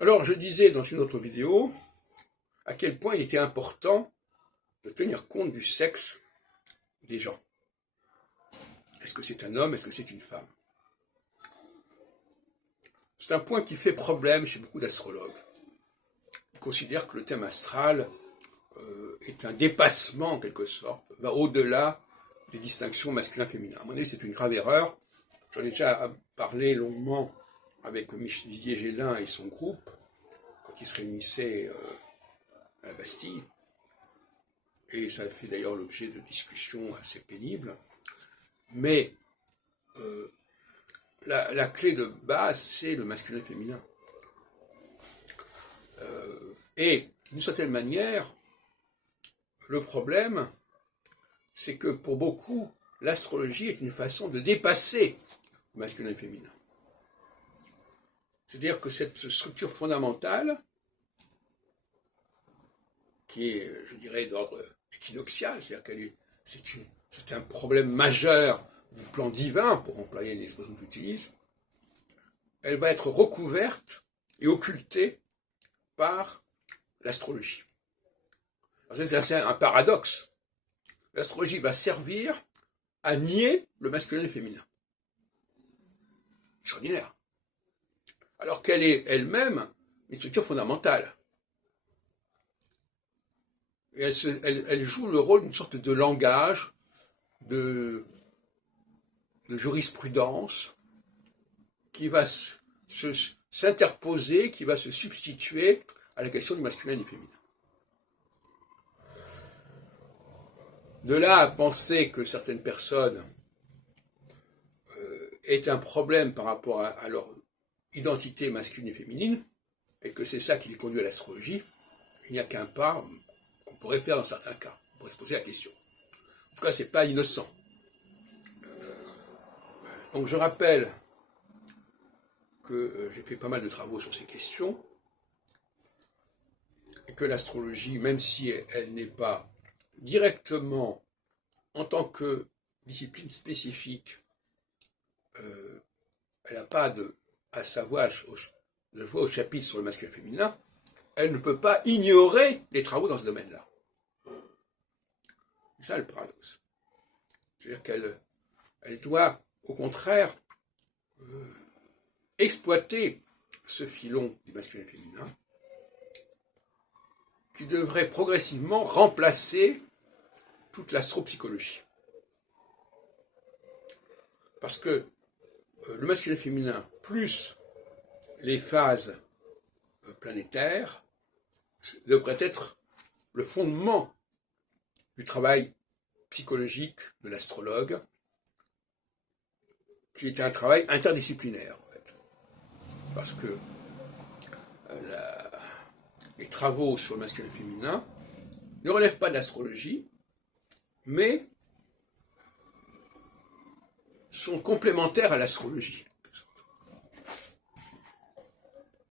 Alors, je disais dans une autre vidéo à quel point il était important de tenir compte du sexe des gens. Est-ce que c'est un homme? Est-ce que c'est une femme? C'est un point qui fait problème chez beaucoup d'astrologues. Ils considèrent que le thème astral est un dépassement en quelque sorte, va au-delà des distinctions masculin-féminin. À mon avis, c'est une grave erreur. J'en ai déjà parlé longuement avec Didier Gélin et son groupe, quand ils se réunissaient à la Bastille. Et ça a fait d'ailleurs l'objet de discussions assez pénibles. Mais la clé de base, c'est le masculin-féminin. Et d'une certaine manière, le problème, c'est que pour beaucoup, l'astrologie est une façon de dépasser le masculin et le féminin. C'est-à-dire que cette structure fondamentale, qui est, je dirais, d'ordre équinoxial, c'est-à-dire c'est un problème majeur du plan divin, pour employer l'expression que j'utilise, elle va être recouverte et occultée par l'astrologie. C'est un paradoxe. L'astrologie va servir à nier le masculin et le féminin. Extraordinaire. Alors qu'elle est elle-même une structure fondamentale. Et elle joue le rôle d'une sorte de langage, de jurisprudence, qui va s'interposer, qui va se substituer à la question du masculin et du féminin. De là à penser que certaines personnes aient un problème par rapport à leur identité masculine et féminine, et que c'est ça qui les conduit à l'astrologie, il n'y a qu'un pas qu'on pourrait faire dans certains cas. On pourrait se poser la question. En tout cas, c'est pas innocent. Donc je rappelle que j'ai fait pas mal de travaux sur ces questions, et que l'astrologie, même si elle n'est pas directement, en tant que discipline spécifique, elle n'a pas à savoir au chapitre sur le masculin et le féminin, elle ne peut pas ignorer les travaux dans ce domaine-là. C'est ça le paradoxe. C'est-à-dire qu'elle doit, au contraire, exploiter ce filon du masculin et féminin, qui devrait progressivement remplacer toute l'astropsychologie. Parce que le masculin et féminin, plus les phases planétaires, devrait être le fondement du travail psychologique de l'astrologue, qui est un travail interdisciplinaire, en fait. Parce que les travaux sur le masculin et le féminin ne relèvent pas de l'astrologie, mais sont complémentaires à l'astrologie.